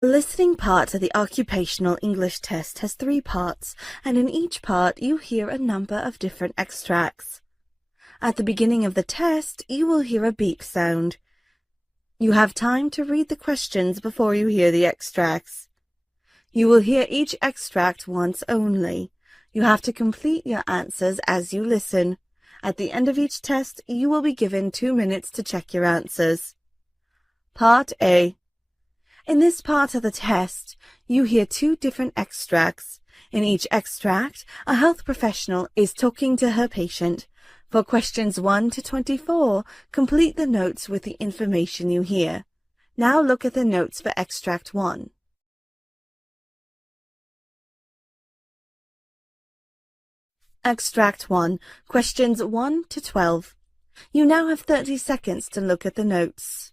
The listening part of the occupational English test has 3 parts, and in each part you hear a number of different extracts. At the beginning of the test, you will hear a beep sound. You have time to read the questions before you hear the extracts. You will hear each extract once only. You have to complete your answers as you listen. At the end of each test, you will be given 2 minutes to check your answers. Part A. In this part of the test, you hear 2 different extracts. In each extract, a health professional is talking to her patient. For questions 1 to 24, complete the notes with the information you hear. Now look at the notes for extract 1. Extract 1, questions 1 to 12. You now have 30 seconds to look at the notes.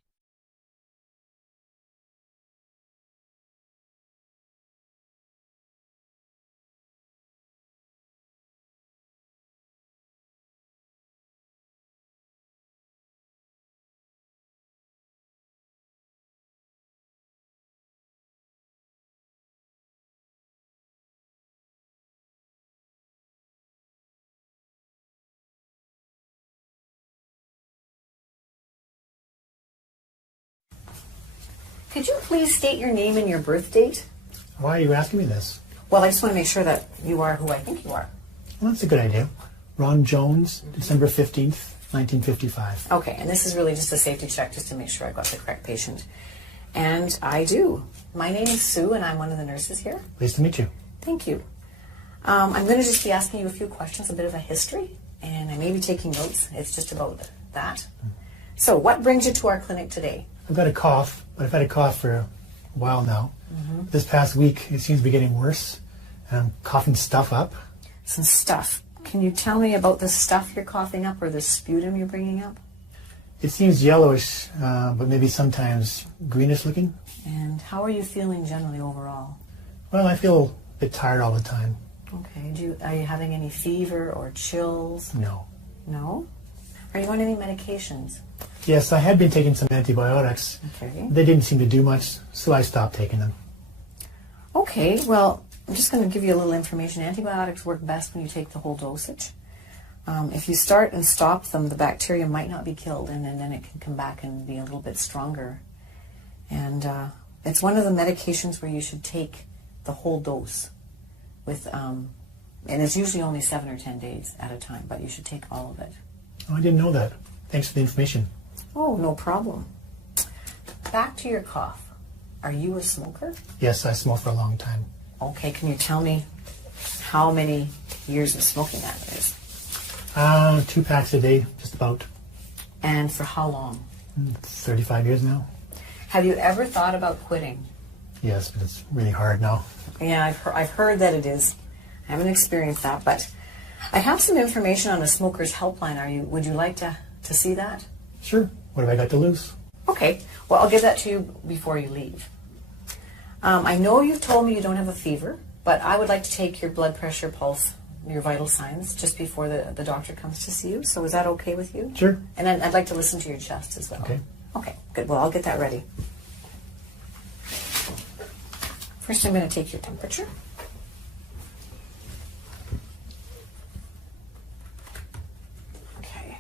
Could you please state your name and your birth date? Why are you asking me this? Well, I just want to make sure that you are who I think you are. Well, that's a good idea. Ron Jones, December 15th, 1955. Okay, and this is really just a safety check just to make sure I got the correct patient. And I do. My name is Sue, and I'm one of the nurses here. Pleased to meet you. Thank you. I'm going to just be asking you a few questions, a bit of a history, and I may be taking notes. It's just about that. So, what brings you to our clinic today? I've got a cough, but I've had a cough for a while now. This past week, it seems to be getting worse, and I'm coughing stuff up. Some stuff. Can you tell me about the stuff you're coughing up or the sputum you're bringing up? It seems yellowish, but maybe sometimes greenish looking. And how are you feeling generally overall? Well, I feel a bit tired all the time. Okay. Are you having any fever or chills? No. No? Are you on any medications? Yes, I had been taking some antibiotics. Okay. They didn't seem to do much, so I stopped taking them. Okay, well, I'm just going to give you a little information. Antibiotics work best when you take the whole dosage. If you start and stop them, the bacteria might not be killed, and then it can come back and be a little bit stronger. And it's one of the medications where you should take the whole dose with, and it's usually only 7 or 10 days at a time, but you should take all of it. Oh, I didn't know that. Thanks for the information. Oh, no problem. Back to your cough. Are you a smoker? Yes, I smoked for a long time. Okay, can you tell me how many years of smoking that is? 2 packs a day, just about. And for how long? 35 years now. Have you ever thought about quitting? Yes, but it's really hard now. Yeah, I've heard that it is. I haven't experienced that, but I have some information on a smoker's helpline. Would you like to see that? Sure. What have I got to lose? Okay. Well, I'll give that to you before you leave. I know you've told me you don't have a fever, but I would like to take your blood pressure, pulse, your vital signs just before the doctor comes to see you. So is that okay with you? Sure. And then I'd like to listen to your chest as well. Okay. Okay, good. Well, I'll get that ready. First, I'm going to take your temperature. Okay.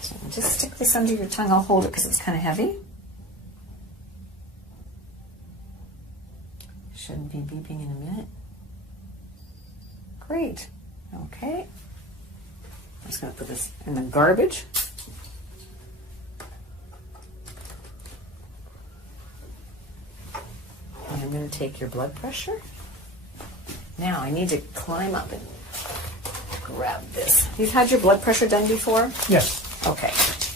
So just stick this under your tongue. I'll hold it because it's kind of heavy. Should be beeping in a minute. Great. Okay. I'm just going to put this in the garbage. And I'm going to take your blood pressure. Now I need to climb up and grab this. You've had your blood pressure done before? Yes. Okay.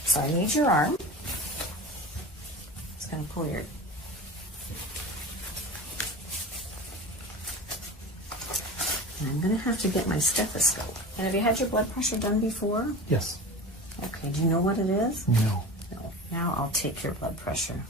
So I need your arm. Just going to pull your... And I'm going to have to get my stethoscope. And have you had your blood pressure done before? Yes. Okay. Do you know what it is? No. No. Now I'll take your blood pressure.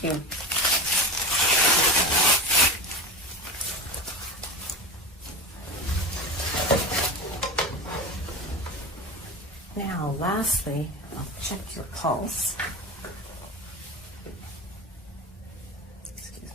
Thank you. Now, lastly, I'll check your pulse. Excuse me.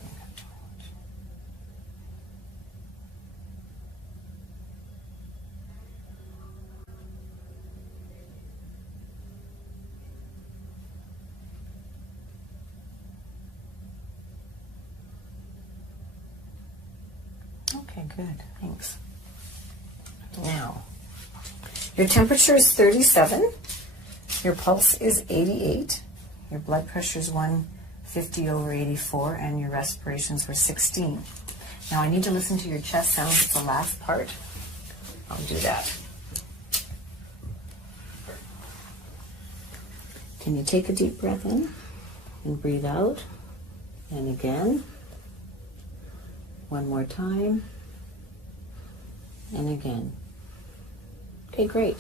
Okay, good. Thanks. Now, your temperature is 37, your pulse is 88, your blood pressure is 150/84, and your respirations were 16. Now I need to listen to your chest sounds. It's the last part. I'll do that. Can you take a deep breath in and breathe out? And again. One more time. And again. Okay, great.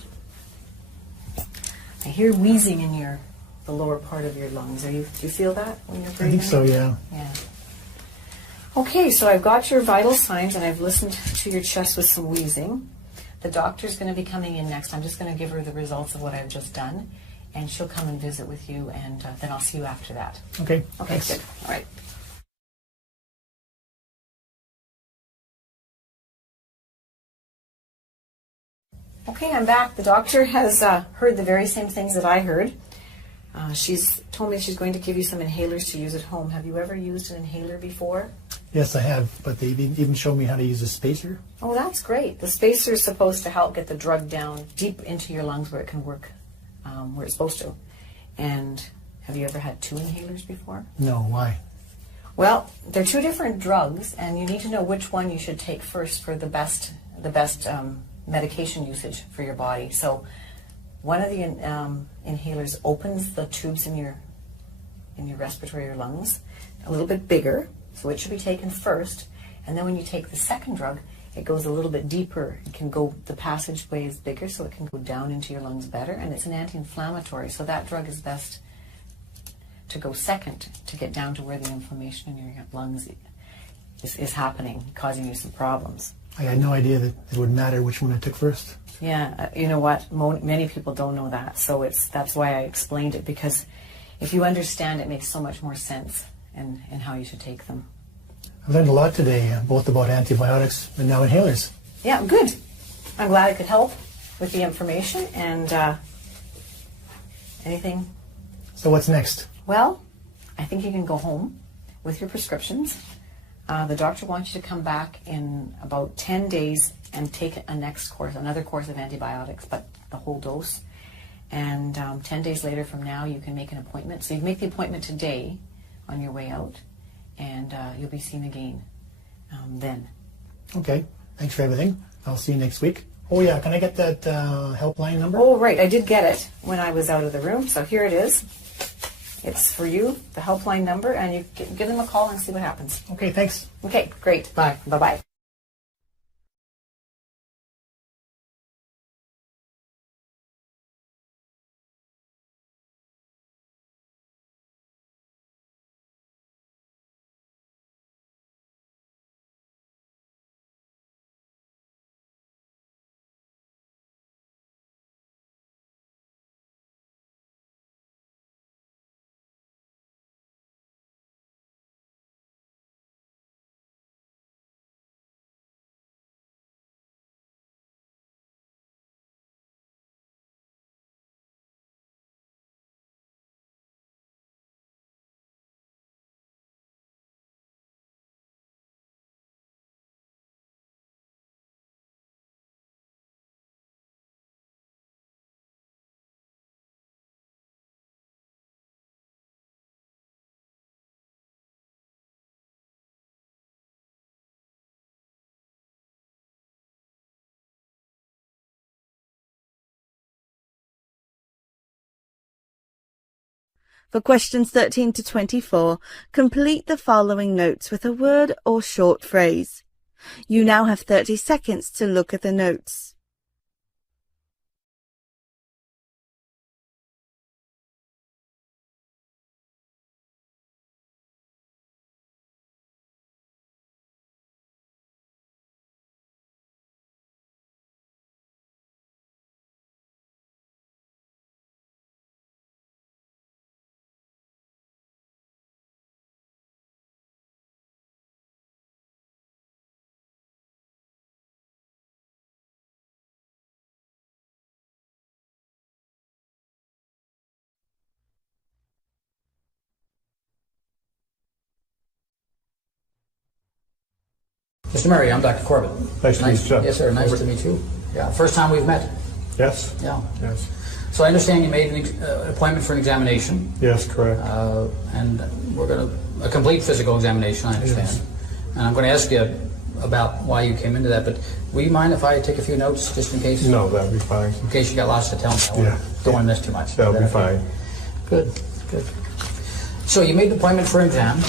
I hear wheezing in the lower part of your lungs. Do you feel that when you're breathing? I think so, yeah. Yeah. Okay, so I've got your vital signs and I've listened to your chest with some wheezing. The doctor's going to be coming in next. I'm just going to give her the results of what I've just done, and she'll come and visit with you, and then I'll see you after that. Okay. Okay, Thanks. good. All right. Okay, I'm back. The doctor has heard the very same things that I heard. She's told me she's going to give you some inhalers to use at home. Have you ever used an inhaler before? Yes, I have, but they even showed me how to use a spacer. Oh, that's great. The spacer is supposed to help get the drug down deep into your lungs where it can work where it's supposed to. And have you ever had 2 inhalers before? No, why? Well, they're 2 different drugs, and you need to know which one you should take first for the best medication usage for your body. So one of the inhalers opens the tubes in your respiratory or lungs a little bit bigger, so it should be taken first. And then when you take the second drug, it goes a little bit deeper. It can go, the passageway is bigger, so it can go down into your lungs better, and it's an anti-inflammatory, so that drug is best to go second to get down to where the inflammation in your lungs is happening, causing you some problems. I had no idea that it would matter which one I took first. Yeah, you know what? Many people don't know that, so that's why I explained it, because if you understand, it makes so much more sense in how you should take them. I learned a lot today, both about antibiotics and now inhalers. Yeah, good. I'm glad I could help with the information and anything. So what's next? Well, I think you can go home with your prescriptions. The doctor wants you to come back in about 10 days and take another course of antibiotics, but the whole dose. And 10 days later from now, you can make an appointment. So you make the appointment today on your way out, and you'll be seen again then. Okay, thanks for everything. I'll see you next week. Oh yeah, can I get that helpline number? Oh, right, I did get it when I was out of the room, so here it is. It's for you, the helpline number, and you give them a call and see what happens. Okay, thanks. Okay, great. Bye. Bye-bye. For questions 13 to 24, complete the following notes with a word or short phrase. You now have 30 seconds to look at the notes. Mr. Murray, I'm Dr. Corbett. Nice to meet you, Chuck. Yes, sir. Nice to meet you. Yeah, first time we've met. Yes. Yeah. Yes. So I understand you made an appointment for an examination. Yes, correct. And we're going to, a complete physical examination, I understand. Yes. And I'm going to ask you about why you came into that, but will you mind if I take a few notes just in case? No, that'd be fine. In case you got lots to tell me. Don't want to miss too much. That'll be Okay. fine. Good, good. So you made an appointment for an exam.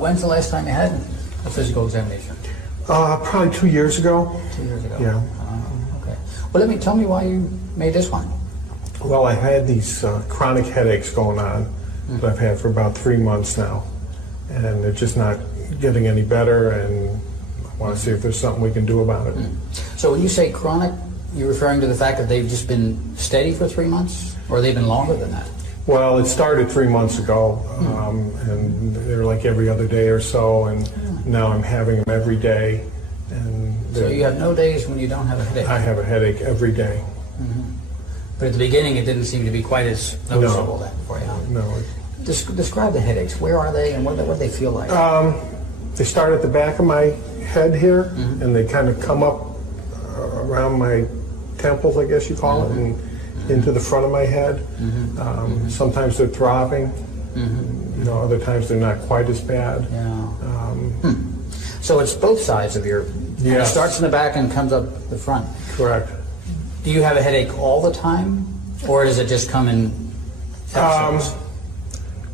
When's the last time you had a physical examination? Probably 2 years ago. 2 years ago. Yeah. Okay. Well, tell me why you made this one. Well, I had these chronic headaches going on that I've had for about 3 months now, and they're just not getting any better, and I want to see if there's something we can do about it. So when you say chronic, you're referring to the fact that they've just been steady for 3 months, or they've been longer than that? Well, it started 3 months ago, and they're like every other day or so, and now I'm having them every day. And So you have no days when you don't have a headache? I have a headache every day. But at the beginning, it didn't seem to be quite as noticeable then for you. No. Describe the headaches. Where are they, and what do they feel like? They start at the back of my head here, and they kind of come up around my temples, I guess you call it, and into the front of my head. Sometimes they're throbbing. You know, other times they're not quite as bad. Yeah. So it's both sides of your... Yes. It starts in the back and comes up the front. Correct. Do you have a headache all the time, or does it just come in episodes?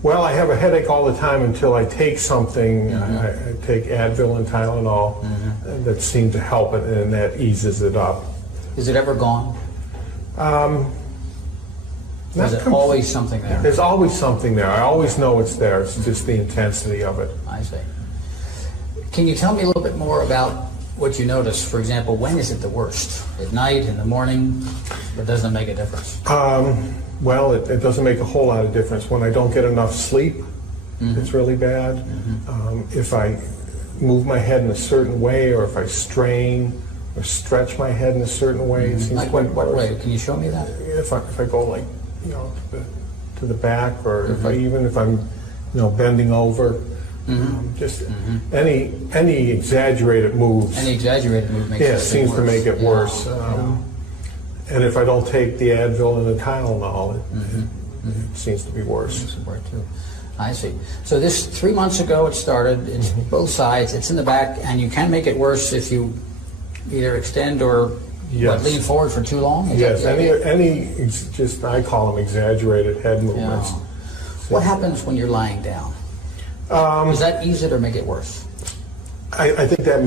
Well, I have a headache all the time until I take something. I take Advil and Tylenol that seem to help it, and that eases it up. Is it ever gone? Is it always something there? There's always something there. I always know it's there. It's just the intensity of it. I see. Can you tell me a little bit more about what you notice? For example, when is it the worst? At night, in the morning? Or doesn't it make a difference? Well, it doesn't make a whole lot of difference. When I don't get enough sleep, it's really bad. If I move my head in a certain way, or if I strain or stretch my head in a certain way, it seems Like to be what worse. way? Can you show me that? If I go like, you know, to the back, or even if I'm, you know, bending over, just any exaggerated moves. Any exaggerated move makes it Yeah, seems to make it worse. Yeah. And if I don't take the Advil and the Tylenol, it seems to be worse. Makes it work too. I see. So this 3 months ago it started. It's both sides. It's in the back, and you can make it worse if you either extend or lean forward for too long. Yes, just I call them exaggerated head movements. Yeah. What happens when you're lying down? Does that ease it or make it worse? I think that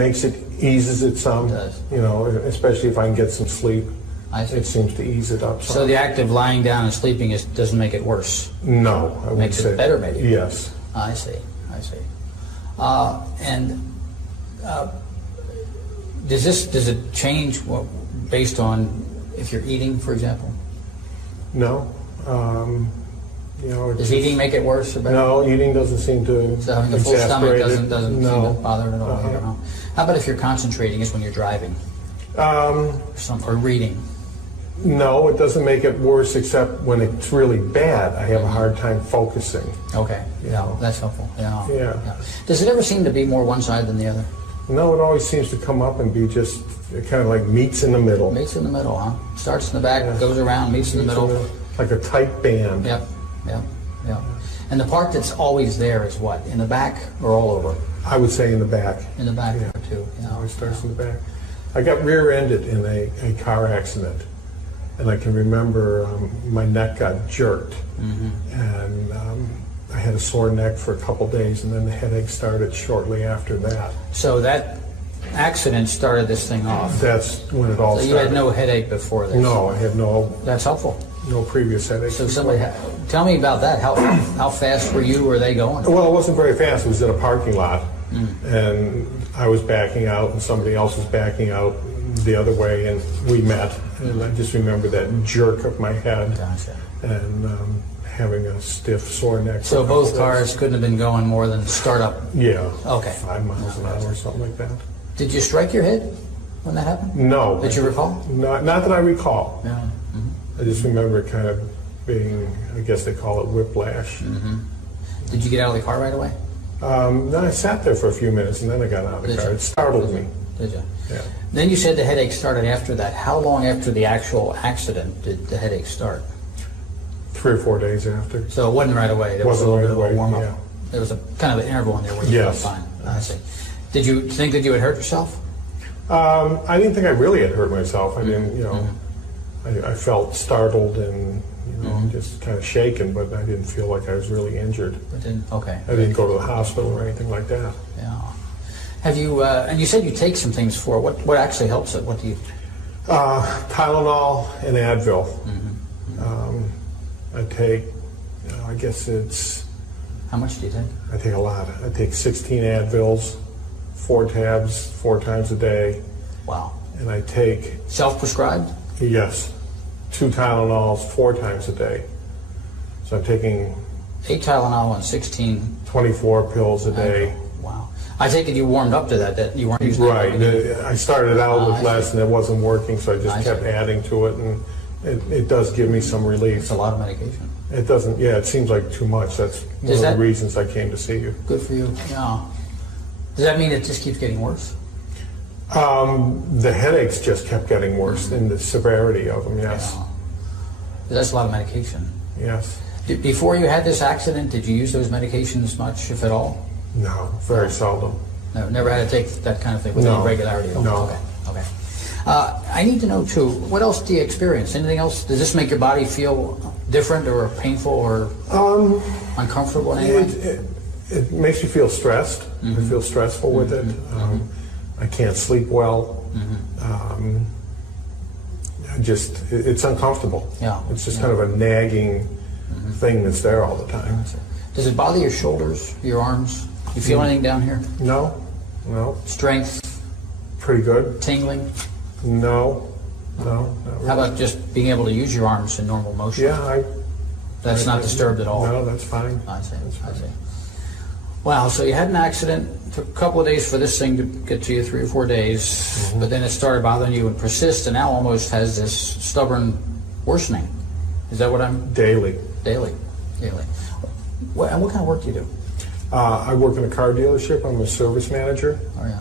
eases it some. It does. You know, especially if I can get some sleep. I see. It seems to ease it up some. So the act of lying down and sleeping doesn't make it worse? No, I wouldn't Makes say. it better, maybe? Yes. I see. Does it change based on if you're eating, for example? No. You know, Does eating make it worse or better? No, eating doesn't seem to So having a full stomach exasperate it. doesn't seem No. to bother it at all. You know? How about if you're concentrating? Is when you're driving or reading? No, it doesn't make it worse, except when it's really bad. I have a hard time focusing. Okay, yeah, that's helpful. Yeah. Does it ever seem to be more one side than the other? No, it always seems to come up and be just kind of like meets in the middle. Meets in the middle, huh? Starts in the back, goes around, meets in the middle. Like a tight band. Yep. And the part that's always there is what? In the back or all over? I would say in the back. In the back Yeah. too. It always starts in the back. I got rear-ended in a car accident, and I can remember my neck got jerked, and I had a sore neck for a couple days, and then the headache started shortly after that. So that accident started this thing off. That's when it all So started. you had no headache before this? No, I had That's helpful. no previous headaches. So tell me about that. How fast were you? Were they going? Well, it wasn't very fast. It was in a parking lot, and I was backing out, and somebody else was backing out the other way, and we met. And I just remember that jerk of my head, Gotcha. and having a stiff, sore neck. So both cars couldn't have been going more than start up. Yeah. Okay. 5 miles an hour or something like that. Did you strike your head when that happened? No. Did you recall? Not that I recall. Yeah. I just remember it kind of being, I guess they call it whiplash. Did you get out of the car right away? Then I sat there for a few minutes and then I got out of the car. It startled me. Did you? Yeah. Then you said the headache started after that. How long after the actual accident did the headache start? 3 or 4 days after. So it wasn't right away. There was a little bit of a warm-up. Yeah. There was a kind of an interval in there where you felt fine. I see. Did you think that you had hurt yourself? I didn't think I really had hurt myself. I didn't, you know, I felt startled and, you know, just kind of shaken, but I didn't feel like I was really injured. Okay. I didn't go to the hospital or anything like that. Yeah. Have you, and you said you take some things for it. What actually helps it? What do you? Tylenol and Advil. I take, I guess it's... How much do you take? I take a lot. I take 16 Advils, 4 tabs, 4 times a day. Wow. And I take... Self-prescribed? Yes. 2 Tylenols 4 times a day. So I'm taking... 8 Tylenol and 16... 24 pills a day. Wow. I take it you warmed up to that you weren't using Right. I started out with less and it wasn't working, so I just kept adding to it, and it does give me some relief. It's a lot of medication. It doesn't, it seems like too much. That's one of the reasons I came to see you. Good for you. Yeah. Does that mean it just keeps getting worse? The headaches just kept getting worse, and the severity of them, yes. Yeah. That's a lot of medication. Yes. Before you had this accident, did you use those medications much, if at all? No, very seldom. No, never had to take that kind of thing with any regularity? No. Okay. I need to know, too, what else do you experience? Anything else? Does this make your body feel different or painful or uncomfortable in any way? It makes me feel stressed. I feel stressful with it. I can't sleep well. It's uncomfortable. Yeah. It's just kind of a nagging thing that's there all the time. Does it bother your shoulders, your arms? Do you feel anything down here? No. Strength? Pretty good. Tingling? No. Not really. How about just being able to use your arms in normal motion? Yeah, That's not disturbed at all? No, that's fine. I see. Wow, so you had an accident. It took a couple of days for this thing to get to you, 3 or 4 days, but then it started bothering you and persist, and now almost has this stubborn worsening. Is that what I'm... Daily. What kind of work do you do? I work in a car dealership. I'm a service manager. Oh, yeah.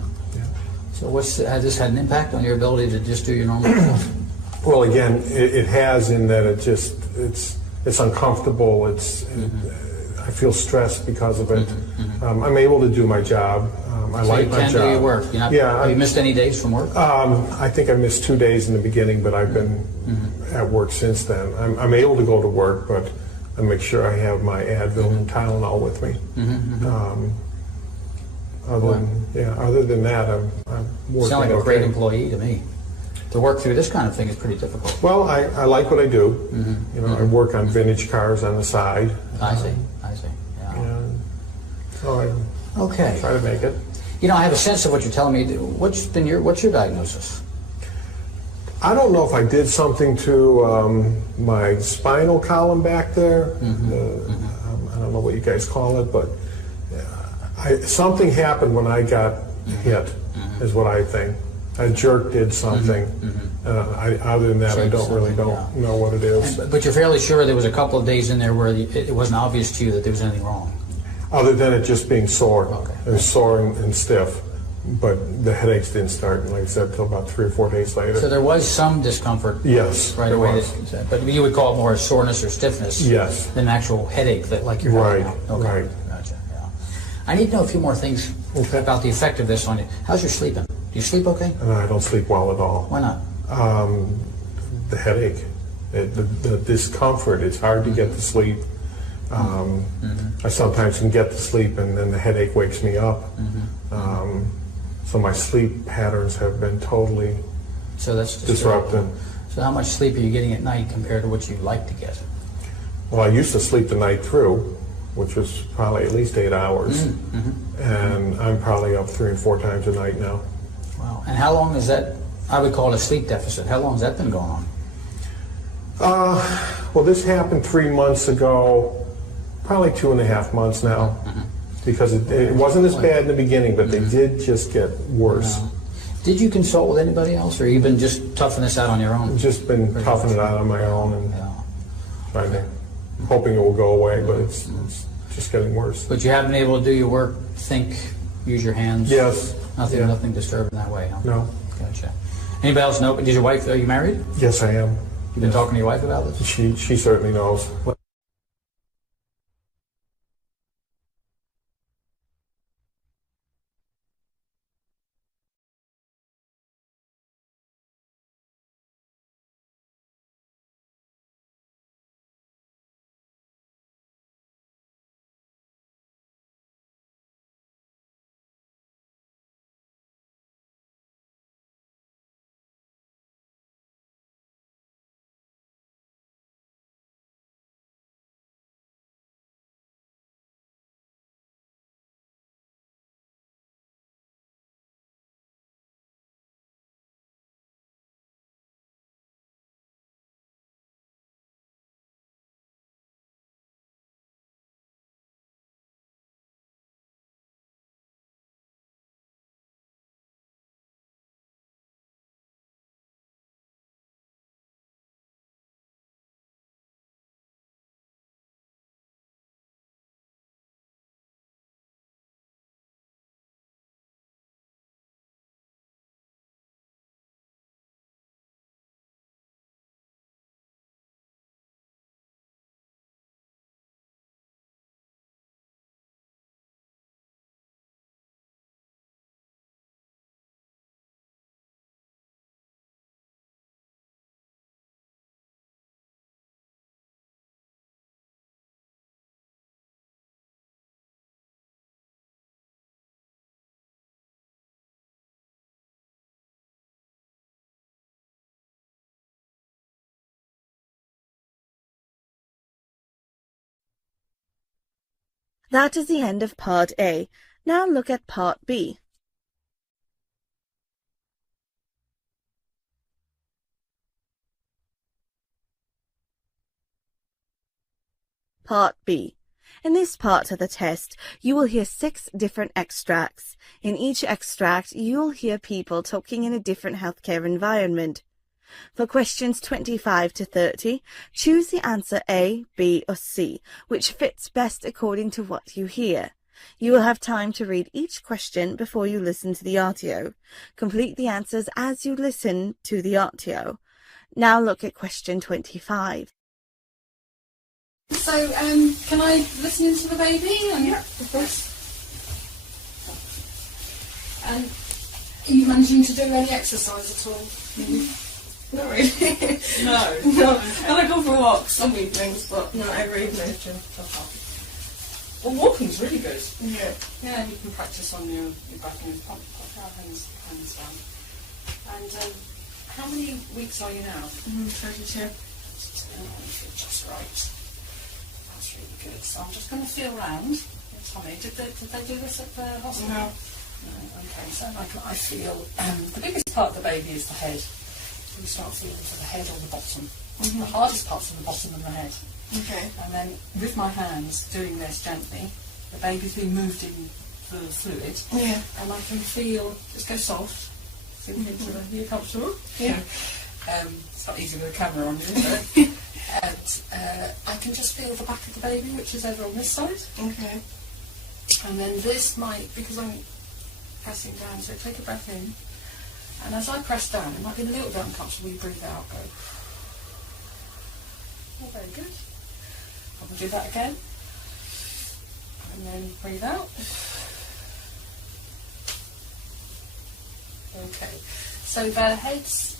So has this had an impact on your ability to just do your normal stuff? Well, again, it has, in that it's uncomfortable. I feel stressed because of it. I'm able to do my job. I like my job. You can do your work. Have you missed any days from work? I think I missed 2 days in the beginning, but I've been at work since then. I'm able to go to work, but I make sure I have my Advil and Tylenol with me. Other than that, I'm working. You sound like a great employee to me. To work through this kind of thing is pretty difficult. Well, I like what I do. I work on vintage cars on the side. I see. Yeah. So I try to make it. I have a sense of what you're telling me. What's your diagnosis? I don't know if I did something to my spinal column back there. I don't know what you guys call it, but something happened when I got hit, is what I think. A jerk did something. Other than that, I don't know what it is. But you're fairly sure there was a couple of days in there where it wasn't obvious to you that there was anything wrong? Other than it just being sore. Okay. It was sore and stiff. But the headaches didn't start, like I said, until about 3 or 4 days later. So there was some discomfort. Yes, right away. But you would call it more soreness or stiffness. Yes. Than actual headache that like you're having now. Right. Gotcha. Yeah. I need to know a few more things about the effect of this on you. How's your sleeping? Do you sleep okay? No, I don't sleep well at all. Why not? The headache, the discomfort. It's hard to get to sleep. I sometimes can get to sleep and then the headache wakes me up. So my sleep patterns have been totally disrupted. So how much sleep are you getting at night compared to what you'd like to get? Well, I used to sleep the night through, which was probably at least 8 hours. And I'm probably up 3 and 4 times a night now. Wow. And how long is that? I would call it a sleep deficit. How long has that been going on? Well, this happened 3 months ago, probably 2.5 months now. Because it wasn't as bad in the beginning, but they did just get worse. Did you consult with anybody else, or you been just toughing this out on your own? Just been toughing it out on my own and hoping it will go away, but just getting worse. But you have been able to do your work, think, use your hands? Yes. Nothing, Yeah. nothing disturbing that way, huh? No. Gotcha. Anybody else know? Did your wife, are you married? Yes, I am. You've been talking to your wife about this? She certainly knows. That is the end of Part A. Now look at Part B. Part B. In this part of the test, you will hear 6 different extracts. In each extract, you will hear people talking in a different healthcare environment. For questions 25 to 30, choose the answer A, B, or C, which fits best according to what you hear. You will have time to read each question before you listen to the audio. Complete the answers as you listen to the audio. Now look at question 25. So, can I listen into the baby? Yeah, of course. And are you managing to do any exercise at all? Not really. No. And I go for walks some evenings, but not every evening. Well, walking's really good. Yeah. Yeah, you can practice on your back and your pop hands down. And how many weeks are you now? 32. Just right. That's really good. So I'm just going to feel round. Tommy, did they do this at the hospital? No. No. Okay, so I feel the biggest part of the baby is the head. You start feeling for the head or the bottom. The hardest part's on the bottom of the head. Okay. And then with my hands doing this gently, the baby's being moved in the fluid. Yeah. And I can feel, just go soft, sink into the, are you comfortable? Yeah. It's not easy with a camera on you, is it? And I can just feel the back of the baby, which is over on this side. Okay. And then this might, because I'm pressing down, so take a breath in. And as I press down, it might be a little bit uncomfortable. You breathe out, go. Oh, very good. I will do that again. And then breathe out. Okay. So the head's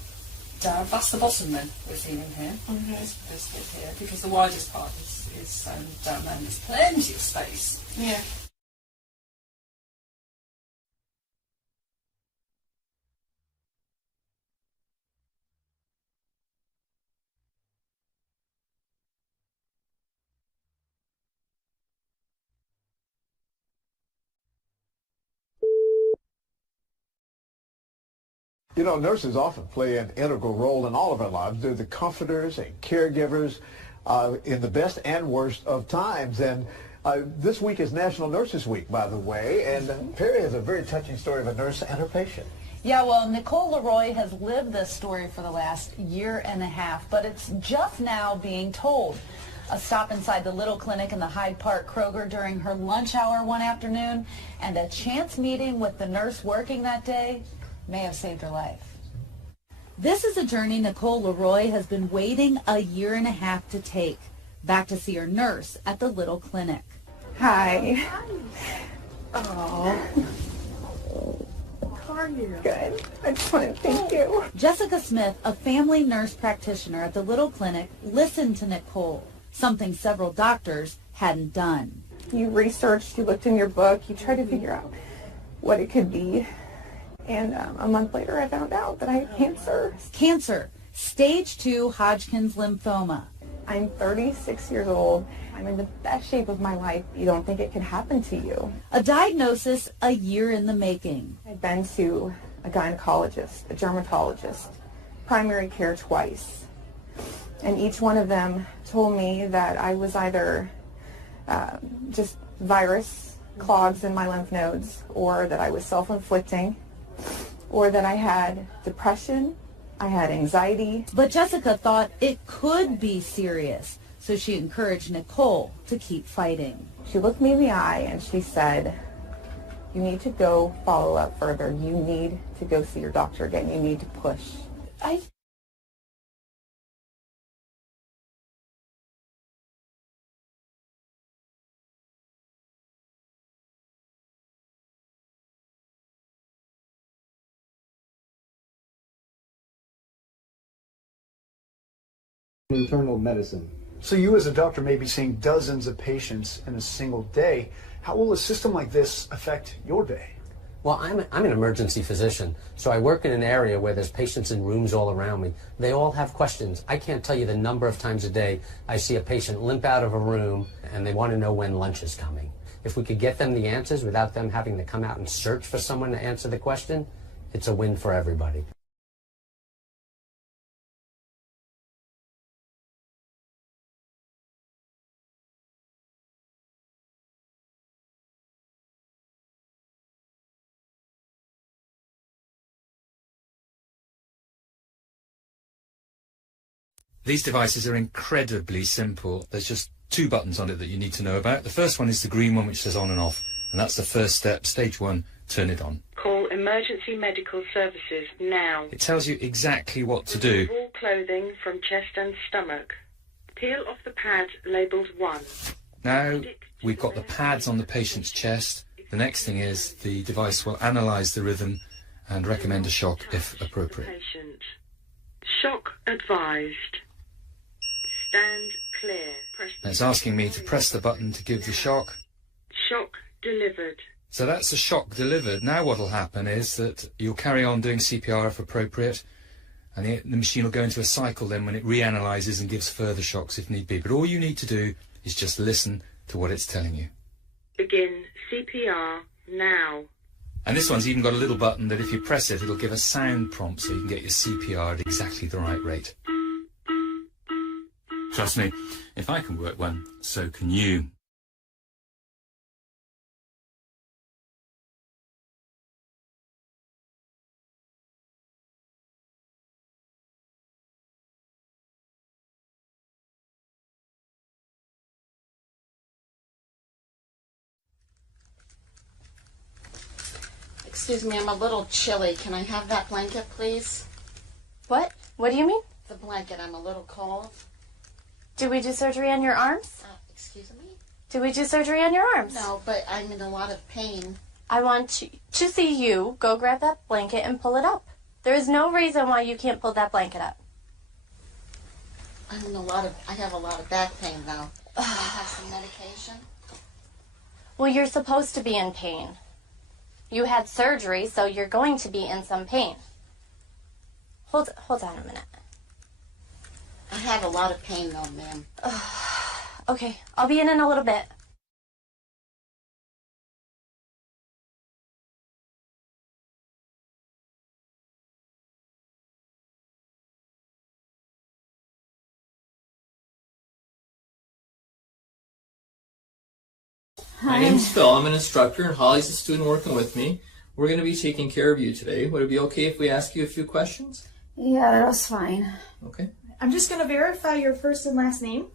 down. That's the bottom then we're feeling here. Okay. This bit here, because the widest part is down there. And there's plenty of space. Yeah. You know, nurses often play an integral role in all of our lives. They're the comforters and caregivers in the best and worst of times. And this week is National Nurses Week, by the way. And Perry has a very touching story of a nurse and her patient. Yeah, well, Nicole Leroy has lived this story for the last year and a half, but it's just now being told. A stop inside the Little Clinic in the Hyde Park Kroger during her lunch hour one afternoon, and a chance meeting with the nurse working that day may have saved her life. This is a journey Nicole Leroy has been waiting a year and a half to take, back to see her nurse at the Little Clinic. Hi. Oh. How are you? Good. I just want to thank you. Jessica Smith, a family nurse practitioner at the Little Clinic, listened to Nicole, something several doctors hadn't done. You researched, you looked in your book, you tried to figure out what it could be. And a month later, I found out that I had cancer. Cancer, stage 2 Hodgkin's lymphoma. I'm 36 years old. I'm in the best shape of my life. You don't think it could happen to you. A diagnosis a year in the making. I've been to a gynecologist, a dermatologist, primary care twice. And each one of them told me that I was either just virus clogs in my lymph nodes, or that I was self-inflicting, or that I had depression, I had anxiety. But Jessica thought it could be serious, so she encouraged Nicole to keep fighting. She looked me in the eye and she said, you need to go follow up further. You need to go see your doctor again. You need to push. Internal medicine. So you as a doctor may be seeing dozens of patients in a single day. How will a system like this affect your day? Well, I'm an emergency physician, so I work in an area where there's patients in rooms all around me. They all have questions. I can't tell you the number of times a day I see a patient limp out of a room and they want to know when lunch is coming. If we could get them the answers without them having to come out and search for someone to answer the question, it's a win for everybody. These devices are incredibly simple. There's just 2 buttons on it that you need to know about. The first one is the green one, which says on and off, and that's the first step. Stage 1, turn it on. Call emergency medical services now. It tells you exactly what to do. Remove all clothing from chest and stomach. Peel off the pad labelled 1. Now we've got the pads on the patient's chest. The next thing is the device will analyse the rhythm and recommend a shock if appropriate. Patient. Shock advised. Stand clear. It's asking me to press the button to give the shock. Shock delivered. So that's the shock delivered. Now what will happen is that you'll carry on doing CPR if appropriate, and the machine will go into a cycle then when it reanalyses and gives further shocks if need be. But all you need to do is just listen to what it's telling you. Begin CPR now. And this one's even got a little button that if you press it, it'll give a sound prompt so you can get your CPR at exactly the right rate. Trust me, if I can work one, so can you. Excuse me, I'm a little chilly. Can I have that blanket, please? What? What do you mean? The blanket. I'm a little cold. Did we do surgery on your arms? Excuse me? Did we do surgery on your arms? No, but I'm in a lot of pain. I want to see you go grab that blanket and pull it up. There is no reason why you can't pull that blanket up. I have a lot of back pain, though. Can I have some medication? Well, you're supposed to be in pain. You had surgery, so you're going to be in some pain. Hold on a minute. I have a lot of pain, though, ma'am. Okay, I'll be in a little bit. My name's Phil. I'm an instructor, and Holly's a student working with me. We're going to be taking care of you today. Would it be okay if we ask you a few questions? Yeah, that's fine. Okay. I'm just going to verify your first and last name.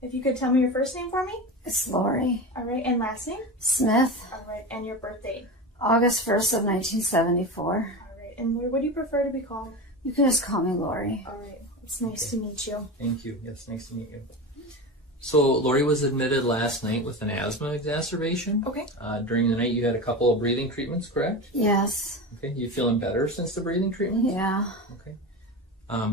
If you could tell me your first name for me. It's Lori. All right, and last name? Smith. All right, and your birthday? August 1st of 1974. All right, and what do you prefer to be called? You can just call me Lori. All right, it's nice to meet you. Thank you. Yes, nice to meet you. So Lori was admitted last night with an asthma exacerbation. Okay. During the night you had a couple of breathing treatments, correct? Yes. Okay. You feeling better since the breathing treatment? Yeah. Okay.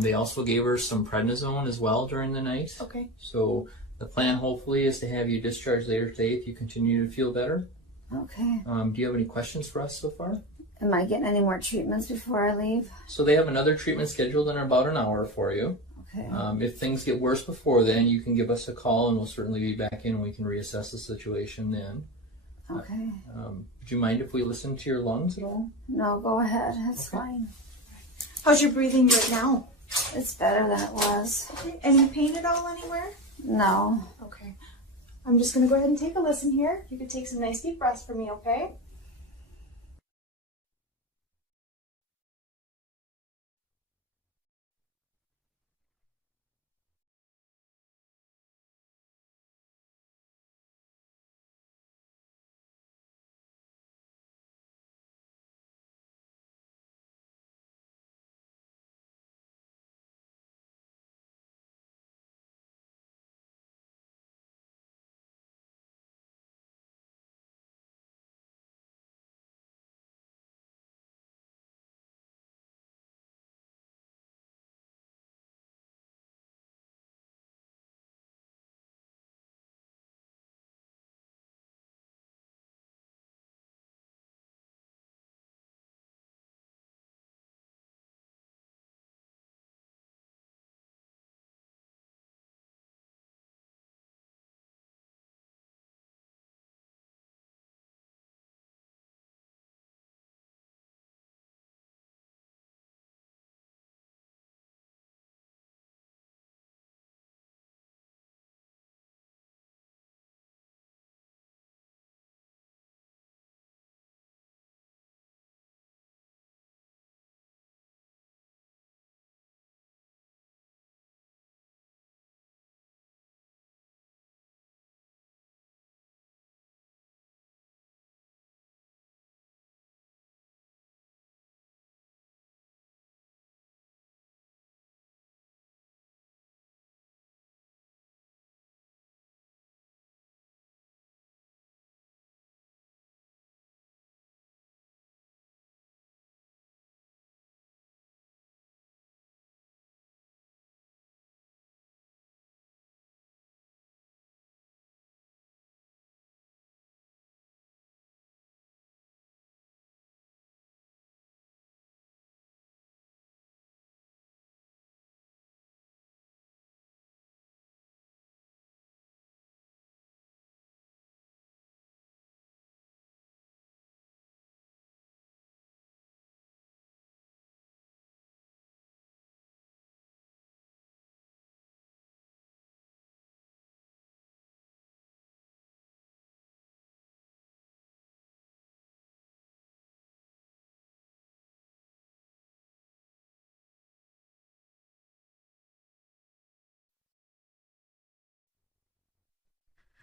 They also gave her some prednisone as well during the night. Okay. So the plan hopefully is to have you discharged later today if you continue to feel better. Okay. Do you have any questions for us so far? Am I getting any more treatments before I leave? So they have another treatment scheduled in about an hour for you. Okay. If things get worse before then, you can give us a call and we'll certainly be back in and we can reassess the situation then. Okay. Would you mind if we listen to your lungs at all? No, go ahead. That's fine. How's your breathing right now? It's better than it was. Okay. Any pain at all anywhere? No. Okay. I'm just going to go ahead and take a listen here. You could take some nice deep breaths for me, okay?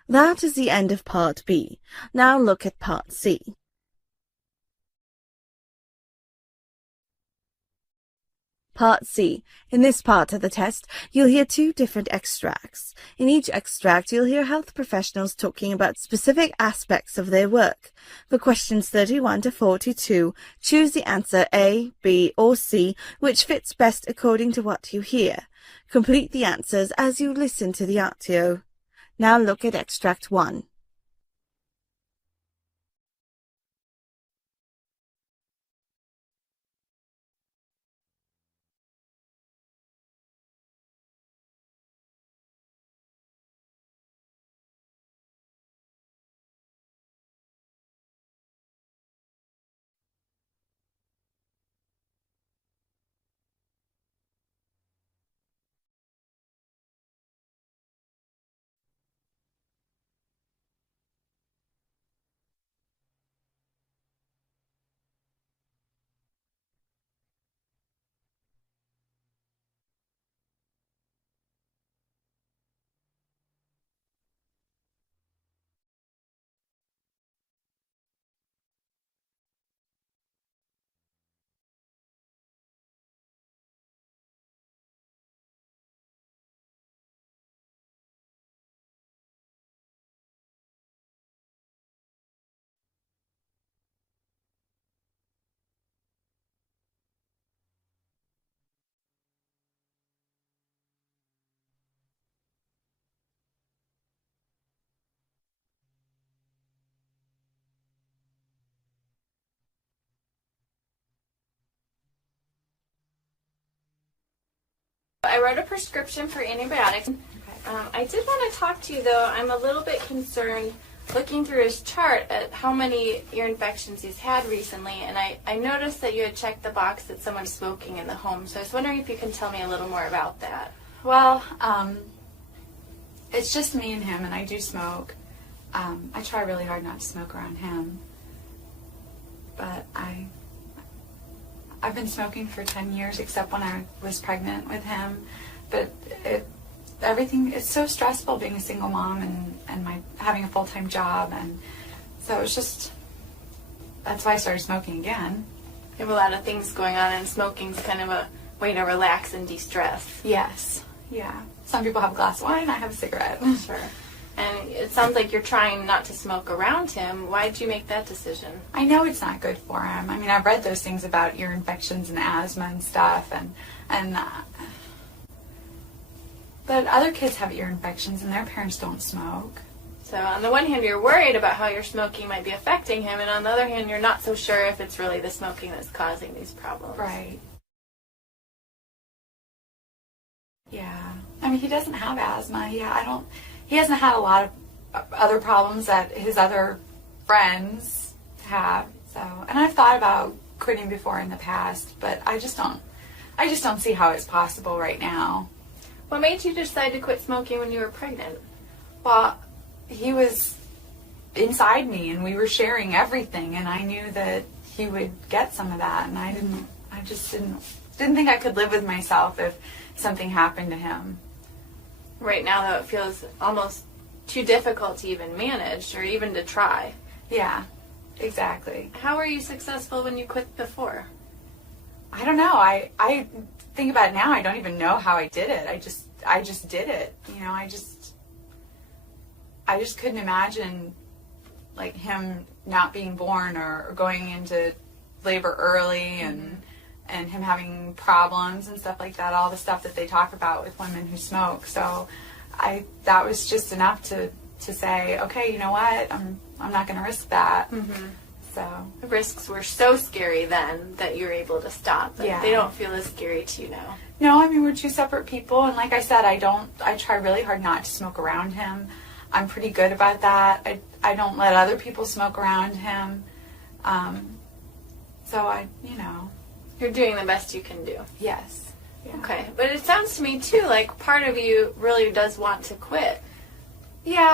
That is the end of Part B. Now look at Part C. Part C. In this part of the test, you'll hear two different extracts. In each extract, you'll hear health professionals talking about specific aspects of their work. For questions 31 to 42, choose the answer A, B, or C, which fits best according to what you hear. Complete the answers as you listen to the audio. Now look at Extract 1. I wrote a prescription for antibiotics. I did want to talk to you, though. I'm a little bit concerned looking through his chart at how many ear infections he's had recently, and I noticed that you had checked the box that someone's smoking in the home, so I was wondering if you can tell me a little more about that. Well, it's just me and him, and I do smoke. I try really hard not to smoke around him, but I've been smoking for 10 years, except when I was pregnant with him, but it's so stressful being a single mom and having a full-time job, and so it's just, that's why I started smoking again. You have a lot of things going on, and smoking's kind of a way to relax and de-stress. Yes, yeah. Some people have a glass of wine, I have a cigarette. Sure. And it sounds like you're trying not to smoke around him. Why did you make that decision? I know it's not good for him. I mean, I've read those things about ear infections and asthma and stuff, but other kids have ear infections and their parents don't smoke. So on the one hand, you're worried about how your smoking might be affecting him, and on the other hand, you're not so sure if it's really the smoking that's causing these problems. Right. Yeah. I mean, he doesn't have asthma. He hasn't had a lot of other problems that his other friends have. So, and I've thought about quitting before in the past, but I just don't see how it's possible right now. What made you decide to quit smoking when you were pregnant? Well, he was inside me and we were sharing everything, and I knew that he would get some of that, and I just didn't think I could live with myself if something happened to him. Right now, though, it feels almost too difficult to even manage or even to try. Yeah, exactly. How were you successful when you quit before? I don't know. I think about it now, I don't even know how I did it. I just did it. You know, I just couldn't imagine like him not being born or going into labor early and him having problems and stuff like that, all the stuff that they talk about with women who smoke. So that was just enough to say, okay, you know what, I'm not going to risk that. Mm-hmm. So the risks were so scary then that you were able to stop, but they don't feel as scary to you now. No, I mean, we're two separate people, and like I said, I try really hard not to smoke around him. I'm pretty good about that. I don't let other people smoke around him. So You're doing the best you can do. Yes. Yeah. Okay, but it sounds to me too like part of you really does want to quit. Yeah,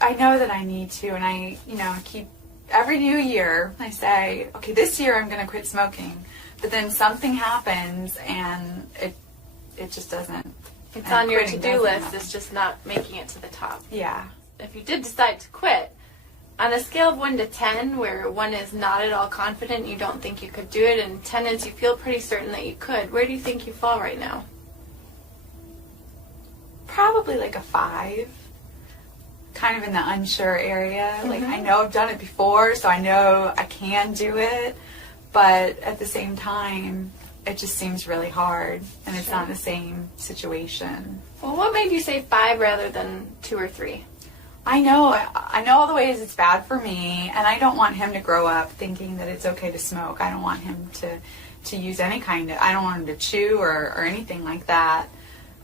I know that I need to, and I keep every new year I say, okay, this year I'm going to quit smoking, but then something happens and it just doesn't. It's on your to-do list. It's just not making it to the top. Yeah. If you did decide to quit, on a scale of 1 to 10, where 1 is not at all confident, you don't think you could do it, and 10 is you feel pretty certain that you could, where do you think you fall right now? Probably like a 5. Kind of in the unsure area. Mm-hmm. Like, I know I've done it before, so I know I can do it, but at the same time, it just seems really hard, and it's not the same situation. Well, what made you say 5 rather than 2 or 3? I know all the ways it's bad for me, and I don't want him to grow up thinking that it's okay to smoke. I don't want him to use any kind of, I don't want him to chew or anything like that.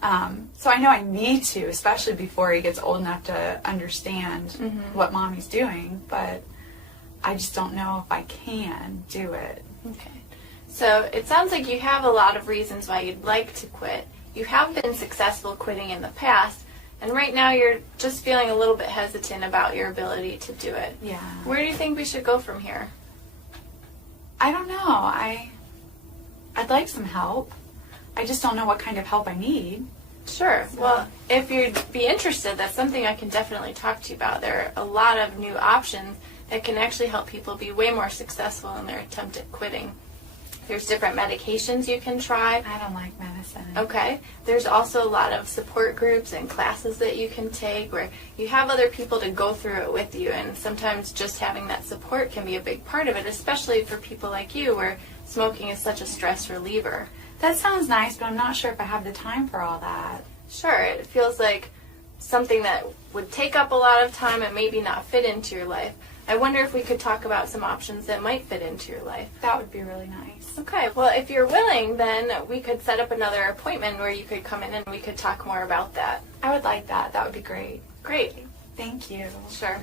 So I know I need to, especially before he gets old enough to understand what mommy's doing, but I just don't know if I can do it. Okay. So it sounds like you have a lot of reasons why you'd like to quit. You have been successful quitting in the past, and right now you're just feeling a little bit hesitant about your ability to do it. Yeah. Where do you think we should go from here? I don't know. I'd like some help. I just don't know what kind of help I need. Sure. Well, if you'd be interested, that's something I can definitely talk to you about. There are a lot of new options that can actually help people be way more successful in their attempt at quitting. There's different medications you can try. I don't like medicine. Okay. There's also a lot of support groups and classes that you can take where you have other people to go through it with you, and sometimes just having that support can be a big part of it, especially for people like you where smoking is such a stress reliever. That sounds nice, but I'm not sure if I have the time for all that. Sure. It feels like something that would take up a lot of time and maybe not fit into your life. I wonder if we could talk about some options that might fit into your life. That would be really nice. Okay, well, if you're willing, then we could set up another appointment where you could come in and we could talk more about that. I would like that. That would be great. Great. Thank you. Sure.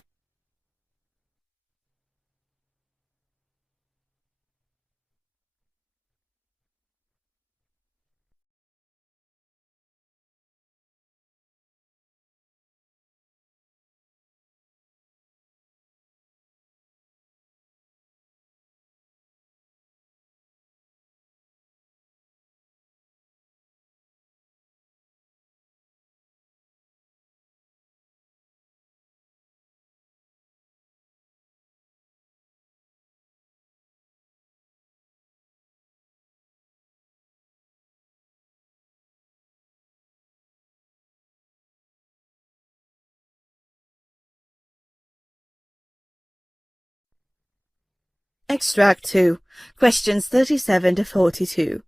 Extract 2. Questions 37 to 42.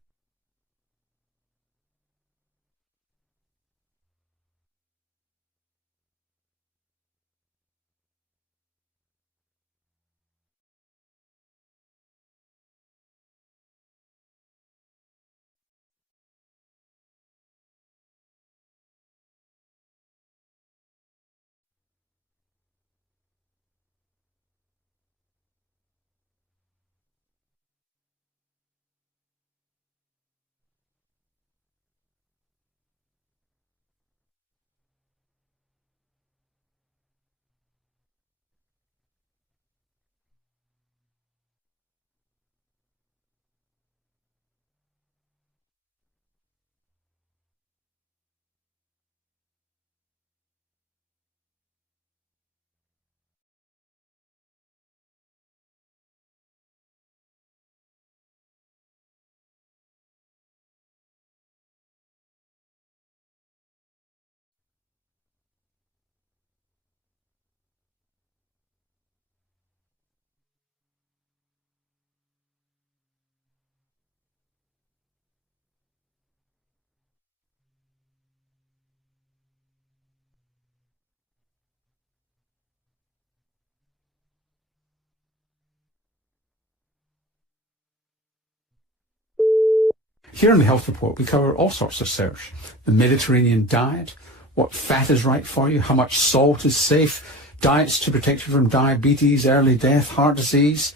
Here in the Health Report, we cover all sorts of research. The Mediterranean diet, what fat is right for you, how much salt is safe, diets to protect you from diabetes, early death, heart disease.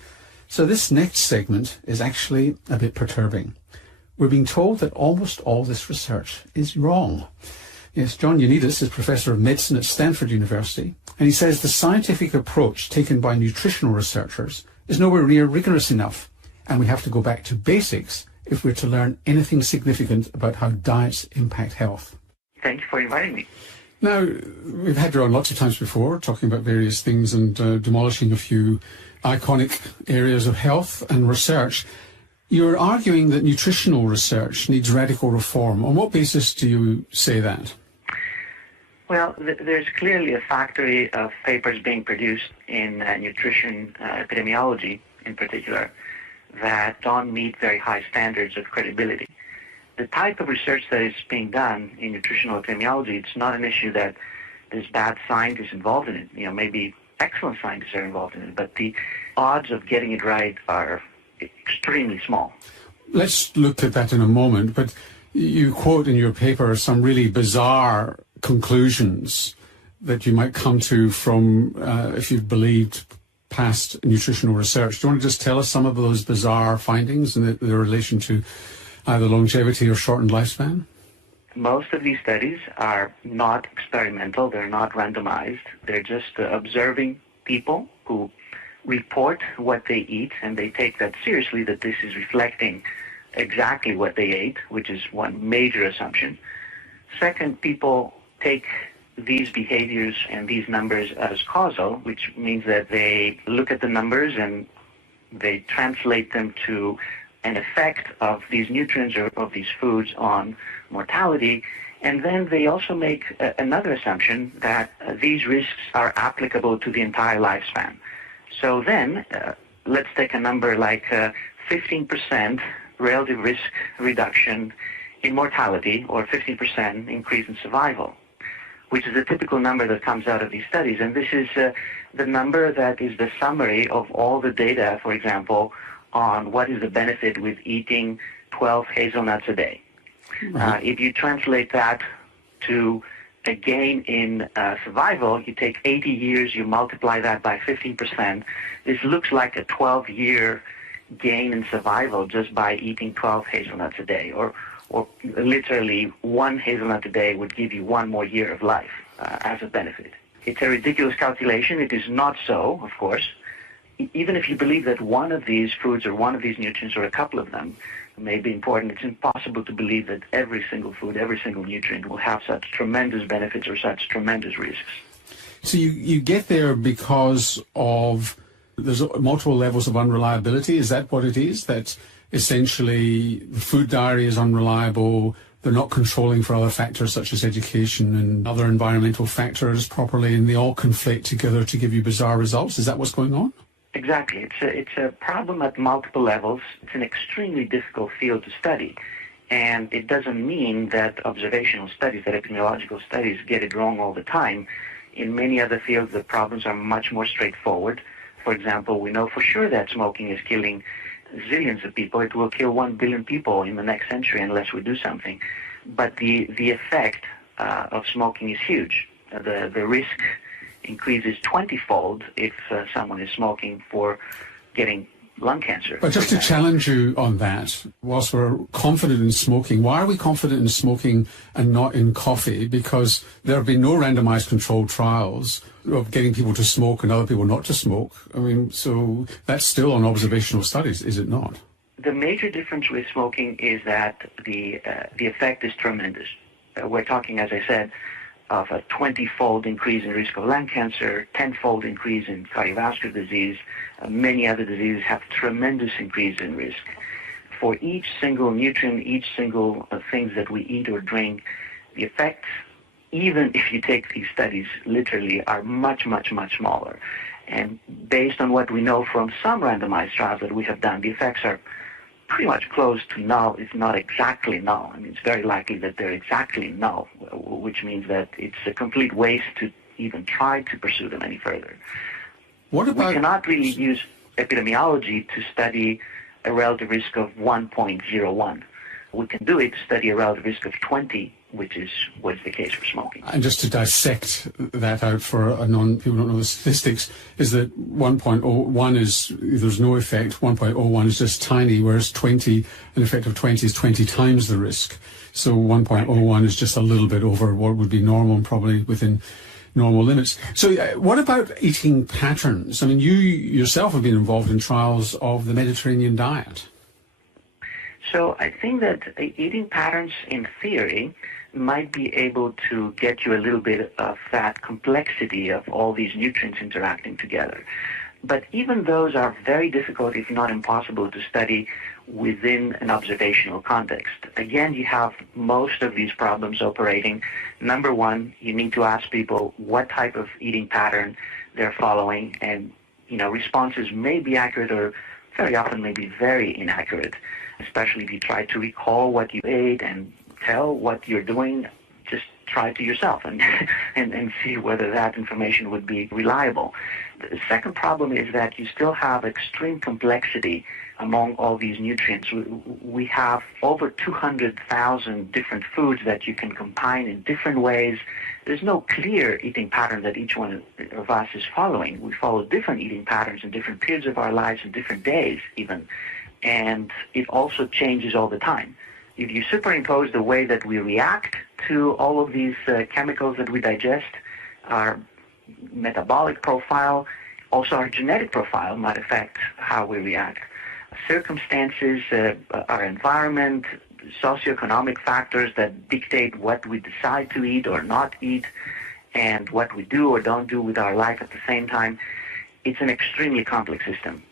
So this next segment is actually a bit perturbing. We're being told that almost all this research is wrong. Yes, John Ioannidis is Professor of Medicine at Stanford University, and he says the scientific approach taken by nutritional researchers is nowhere near rigorous enough, and we have to go back to basics if we're to learn anything significant about how diets impact health. Thank you for inviting me. Now, we've had you on lots of times before, talking about various things and demolishing a few iconic areas of health and research. You're arguing that nutritional research needs radical reform. On what basis do you say that? Well, there's clearly a factory of papers being produced in nutrition epidemiology in particular that don't meet very high standards of credibility. The type of research that is being done in nutritional epidemiology, it's not an issue that there's bad scientists involved in it. You know, maybe excellent scientists are involved in it, but the odds of getting it right are extremely small. Let's look at that in a moment, but you quote in your paper some really bizarre conclusions that you might come to from if you believed past nutritional research. Do you want to just tell us some of those bizarre findings and their relation to either longevity or shortened lifespan? Most of these studies are not experimental. They're not randomized. They're just observing people who report what they eat, and they take that seriously, that this is reflecting exactly what they ate, which is one major assumption. Second, people take these behaviors and these numbers as causal, which means that they look at the numbers and they translate them to an effect of these nutrients or of these foods on mortality. And then they also make another assumption that these risks are applicable to the entire lifespan. So then, let's take a number like 15% relative risk reduction in mortality or 15% increase in survival. which is the typical number that comes out of these studies. And this is the number that is the summary of all the data, for example, on what is the benefit with eating 12 hazelnuts a day. If you translate that to a gain in survival, you take 80 years, you multiply that by 15%. This looks like a 12-year gain in survival just by eating 12 hazelnuts a day, or literally one hazelnut a day would give you one more year of life as a benefit. It's a ridiculous calculation. It is not so, of course. Even if you believe that one of these foods or one of these nutrients or a couple of them may be important, it's impossible to believe that every single food, every single nutrient will have such tremendous benefits or such tremendous risks. So you get there because of there's multiple levels of unreliability. Is that what it is? That essentially the food diary is unreliable, they're not controlling for other factors such as education and other environmental factors properly, and they all conflate together to give you bizarre results? Is that what's going on? Exactly. It's a problem at multiple levels. It's an extremely difficult field to study. And it doesn't mean that observational studies, that epidemiological studies get it wrong all the time. In many other fields, the problems are much more straightforward. For example, we know for sure that smoking is killing zillions of people. It will kill 1 billion people in the next century unless we do something. But the effect of smoking is huge. The risk increases 20-fold if someone is smoking for getting lung cancer. But just to challenge you on that, whilst we're confident in smoking, why are we confident in smoking and not in coffee? Because there have been no randomized controlled trials of getting people to smoke and other people not to smoke. I mean, so that's still on observational studies, is it not? The major difference with smoking is that the effect is tremendous. We're talking, as I said, of a 20-fold increase in risk of lung cancer, 10-fold increase in cardiovascular disease. Many other diseases have tremendous increase in risk. For each single nutrient, each single things that we eat or drink, the effects, even if you take these studies literally, are much, much, much smaller. And based on what we know from some randomized trials that we have done, the effects are pretty much close to null, if not exactly null. I mean, it's very likely that they're exactly null, which means that it's a complete waste to even try to pursue them any further. What about... We cannot really use epidemiology to study a relative risk of 1.01. We can do it to study a relative risk of 20, which is what's the case for smoking. And just to dissect that out for people who don't know the statistics, is that 1.01 is, there's no effect, 1.01 is just tiny, whereas 20, an effect of 20 is 20 times the risk. So 1.01 is just a little bit over what would be normal and probably within normal limits. So what about eating patterns? I mean, you yourself have been involved in trials of the Mediterranean diet. So I think that eating patterns, in theory, might be able to get you a little bit of that complexity of all these nutrients interacting together. But even those are very difficult, if not impossible, to study within an observational context. Again, you have most of these problems operating. Number one, you need to ask people what type of eating pattern they're following, and responses may be accurate or very often may be very inaccurate, especially if you try to recall what you ate and tell what you're doing. Just try it to yourself and see whether that information would be reliable. The second problem is that you still have extreme complexity among all these nutrients. We have over 200,000 different foods that you can combine in different ways. There's no clear eating pattern that each one of us is following. We follow different eating patterns in different periods of our lives and different days even. And it also changes all the time. If you superimpose the way that we react to all of these chemicals that we digest, our metabolic profile, also our genetic profile might affect how we react. Circumstances, our environment, socioeconomic factors that dictate what we decide to eat or not eat, and what we do or don't do with our life at the same time. It's an extremely complex system.